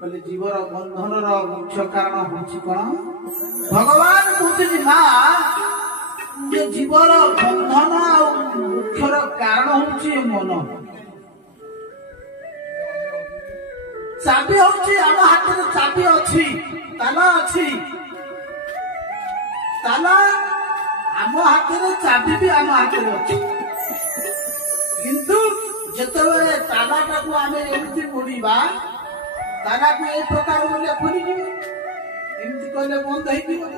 बोले जीवर बंधन मुख्य कारण हूँ कौन भगवान कहते माँ ये जीवर बंधन मुख्यर कारण हूँ मन चाबी हूँ आम हाथ में चाबी अच्छी ताला अच्छी ताला आम हाथ में चाबी भी आम हाथ में अच्छी किंतु जिते ताला टाक आम एमती मोड़ा ताला को एक प्रकार बोले खोली एमती कहले बंद हो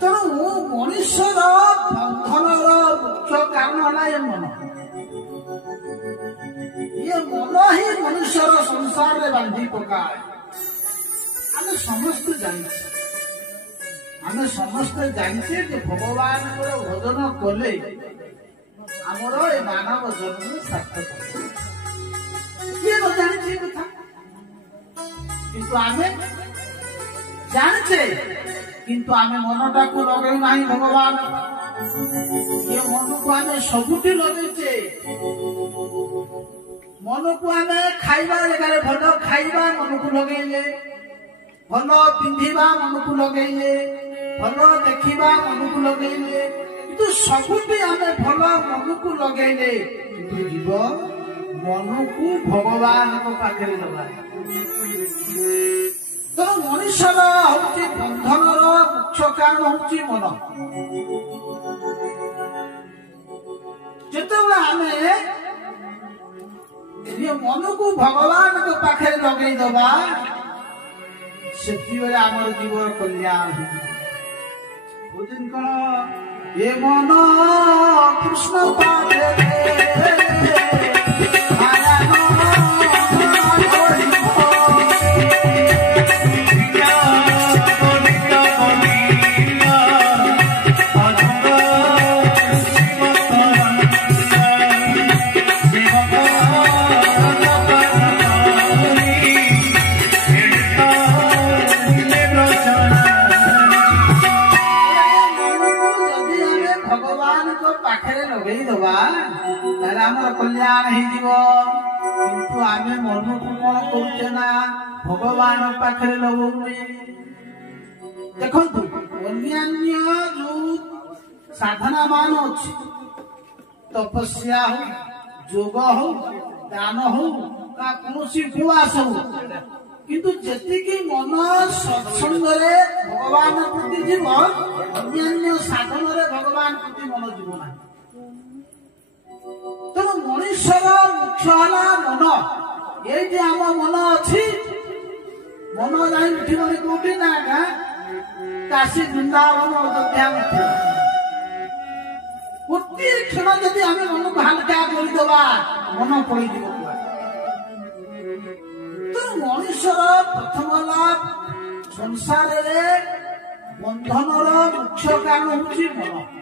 तेणु मनुष्यर बंधन मुख्य कारण है ये मन ये मन ही मनुष्यर संसार में बांधी पकाए आम समस्त जानचे जे भगवान भजन कले आमर ए मानव जन्म सार्थक किए न जानी कथा किंतु आमे जानचे किंतु आमे मनटा को लगे नहीं भगवान ये मन को आमे सबुठी लगेचे मन को आमे खाइबा जगह भल खाइबा मन को लगेले भल पिंधिबा मन को लगेले भल देखिबा मन को लगेले किंतु सबुठी आमे भल मन को लगेले किंतु जीव मन को भगवान को पाखरे लगाए तो मनुष्यर हूँ बंधन मुख्य कारण हूँ मन जिते आम ये मन को भगवान को पाखे लगे दबा से आम जीवन कल्याण बुझन कौन ये मन कृष्ण पाखे कल्याण किंतु आम मन को कौन करुचे ना भगवान पाखे लगौने देखु अन्य जो साधना मान अच्छी तपस्या हो जोग हो दान हो कौन उपवास हो किंतु जी मन सत्संग भगवान प्रति जीव अन्य साधन भगवान प्रति मन जीव ना तेणु मनुष्यर मुख्य है मन ये आम मन अच्छी मन जाई उठिबनी कोठी ना काशी वृंदावन अयोध्या गोटे क्षण जदि आम मन को हल्का करदे मन पड़े तेणु मनुष्यर प्रथम लाभ संसार बंधन मुख्य कारण हूँ मन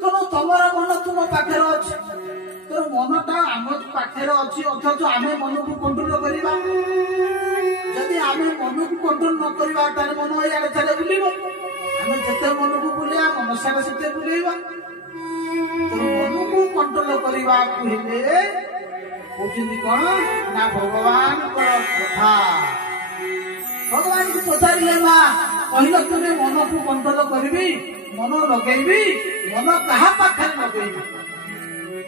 तेणु तुमर मन तुम पाखे अच्छे तेणु मनटा आम पाखे अच्छी अथच आम मन को कंट्रोल करवा जदि आम मन को कंट्रोल न करवा ताले मन इे चले बुल आम जिते मन को बुलिया मन सारे से बुलेवा मन को कंट्रोल करने कौन ना भगवान कथा भगवान को पचारे माँ कहल तुम्हें मन को कंट्रोल करी मन लगेबी मन कहा पाखे लगेबी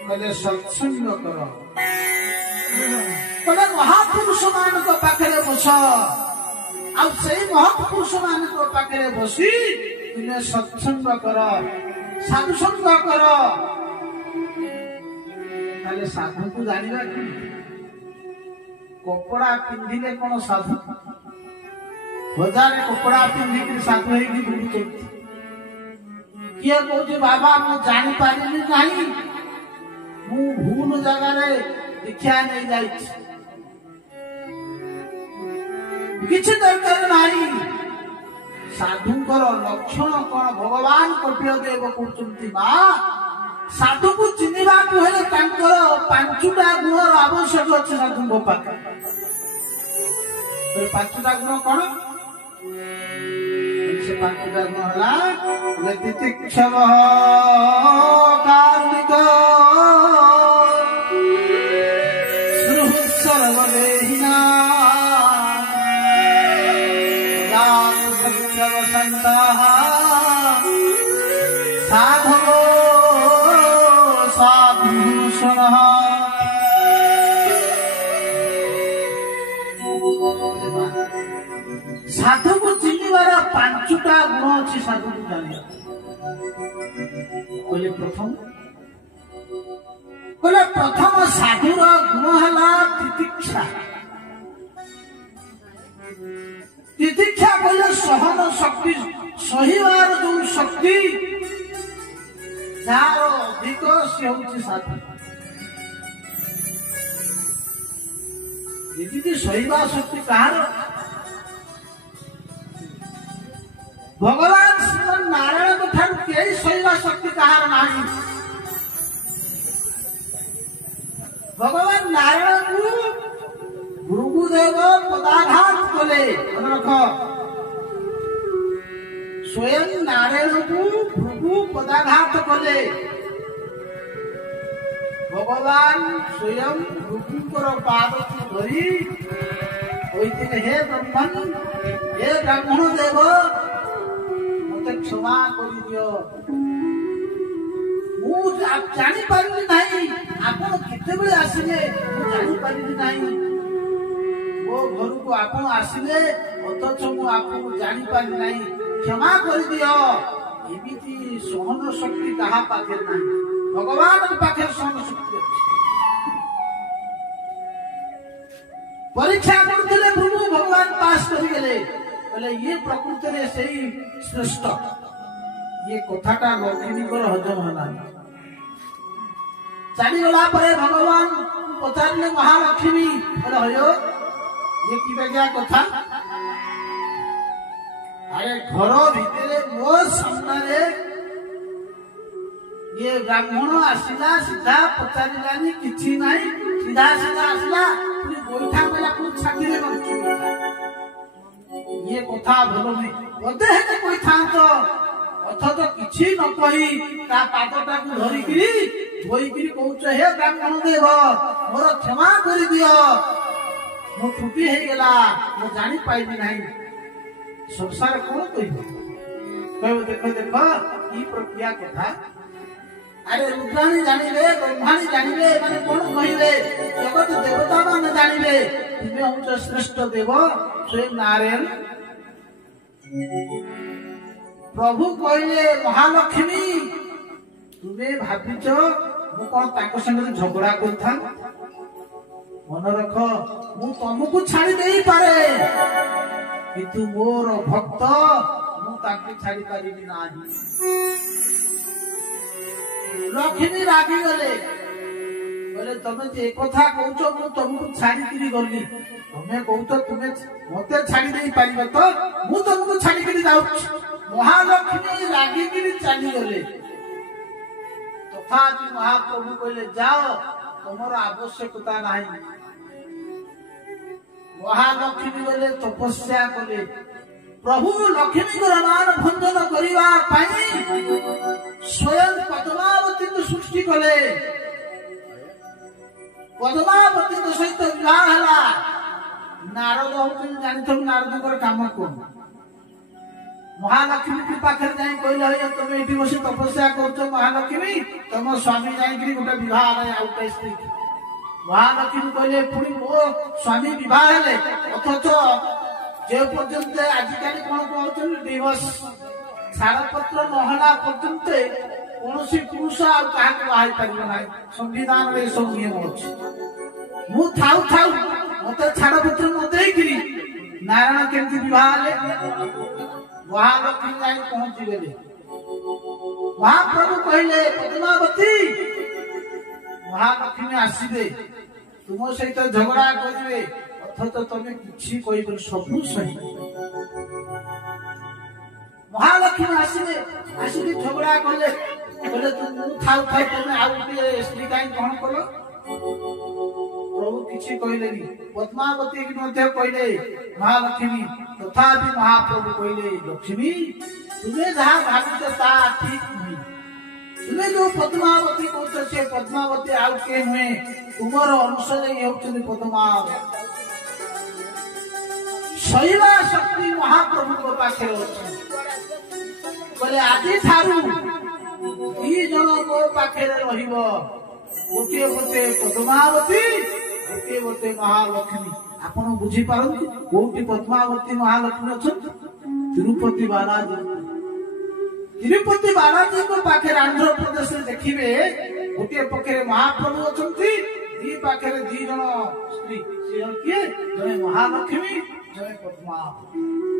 कहले सत्संग कर कहले महापुरुष मान पाखे बस आ महापुरुष मान पाखे बसी तुम सत्संग कर साधुसंग कर साधु को जाना कपड़ा पिंधिले कौन साधु बजार कपड़ा पिंधिक साधु बुलुं किए कहे बाबा मु जानी पारि नहीं मु भूल जगह दीक्षा नहीं जाई किसी दरकार नहीं साधुकर लक्षण कौन भगवान कपिलदेव कहते माँ साधु को चिन्हवा पांचटा गुण आवश्यक अच्छे साधु पाखे पांचटा गुण कौन से पांचटा गुण है तितिक्षव कार्मिक सर्वदेहिना सत्यवसन्ताः साधवो साधुषणः। साधु को चिन्हवार पांचटा गुण अच्छी साधु को जानिया प्रथम साधुर गुण है तितिक्षा। तितिक्षा कहले सहन शक्ति सहिवार जो शक्ति जार अधिक से हूँ साधु। यदि सहिवा शक्ति कहार भगवान श्रीमन नारायण ठार कई सहिवा शक्ति कहार नहीं। भगवान नारायण को भृगुदेव पदाघात कले रख। स्वयं नारायण को भृगु पदाघात कले। भगवान स्वयं भृगुंकर पाद को धरी हे ब्रह्मण हे ब्राह्मण देव मते क्षमा कर दियो। जानी पारिली नहीं आपण केतेबेले आसिले जानी पारिली नहीं। वो घर को आपण आसिले अथच मु आपको जानी पारिली नहीं क्षमा कर दियो। एमिति सहन शक्ति कहा पाखे नहीं भगवान पाखे सहन शक्ति अछि। परीक्षा करथिले प्रभु भगवान पास कर गेले बोले ये प्रकृति रे सही श्रेष्ठ। ये कथाटा लक्ष्मी को हजम होला। चली गला परे भगवान पचारे महालक्ष्मी बोले हयो ये कि बेगिया कथा। अरे घर भीतर मो सामने ये ब्राह्मण आसिला सीधा पचारिलानी किछि नाही सीधा सीधा आसिला पुरी गोइठा मेला को छाती रे बंचु। ये कथा भलो नहीं बोलते है कि कोई था तो अथच किछि न कहि ता पादटा को धरि किरी धोई किरी कहउछ हे ब्राह्मण देव मोर क्षमा कर दियो मो त्रुटि हे गेला मो जानि पाइबी नाही। संसार कोन कहिबो कहबो देखो देखो ई प्रक्रिया कथा। अरे रुद्राणी जानिबे ब्रह्माणी जानिबे माने कोन कहिबे जगत देवता मान जानिबे तुमे होउछ श्रेष्ठ देव स्वयं नारायण। प्रभु कहले महालक्ष्मी तुमे भाबिच मु कोन ताको संगे झगड़ा करथा मन रख मु तुमको छाड़ी देई पारे किंतु मोर भक्त मु ताके छाड़ी पारिबी नाही। लक्ष्मी रागी गले बोले तमे जे कथा कहउछो मु तुमको छाड़ी किरी गली तमे कहउछो तुमे मते छाड़ी देई पारिबो तो मु तुमको छाड़ी किरी जाउ। महालक्ष्मी रागी किरी चली गले तथापि महाप्रभु कहले जाओ तुमर आवश्यकता नहीं। महालक्ष्मी गले तपस्या कले प्रभु लक्ष्मी को मान भंजन करिवा पाई स्वयं पद्मावती को सृष्टि कले। पद्मावती को सहित विवाह हला। नारद होउछन जानिथम नारदकर काम कोन महालक्ष्मी के पाखे जाई कहले हो तुम एठी बसी तपस्या करछो महालक्ष्मी तुम स्वामी जाई कि गोटे विवाह रे आउट स्त्री। महालक्ष्मी कहले पुणी मो स्वामी विवाह हेले अथच जे पर्यंत आजिकाली कोन कहउछन दिवस छाड़पत्र নহला पर्यंत कोनोसी पुरुष आ काहा को बाहाई परिबो नाही। संविधान रे सब नियम अछि। मु थाउ थाउ मते छाड़पत्र न देइकिरी नारायण केमति विवाह ले महालक्ष्मी जाई पहुंची गले। महाप्रभु कहले पद्मावती महालक्ष्मी आसीबे तुम सहित झगड़ा करिवे अथच तमे किछि कहिबो सब सही। महालक्ष्मी आसीबे आसीबे झगड़ा कले बोले तुम खाउ खाइ तमे आउ के स्त्री काई कोन कलो प्रभु किछि कहलेनी। पद्मावती के मध्य कहले महालक्ष्मी तथापि महाप्रभु कहले लक्ष्मी तुम्हें जहाँ भावित ता ठीक नहीं। तुमे जो पद्मावती कौच से पद्मावती आउ के नुहे तुमर अंश होती पद्मावती शैवा शक्ति महाप्रभु को पाखे बोले आज ठारू दी जन मो पाखे गोटे गोटे पद्मावती गोटे गोटे महालक्ष्मी आपण बुझी पारती कोटी पद्मावती महालक्ष्मी अच्छा तिरुपति बालाजी को पाखे आंध्र प्रदेश में देखिए गोटे पक्षे महाप्रभु अच्छा दी पाखे दी जन स्त्री किए जने महालक्ष्मी जने पद्मावती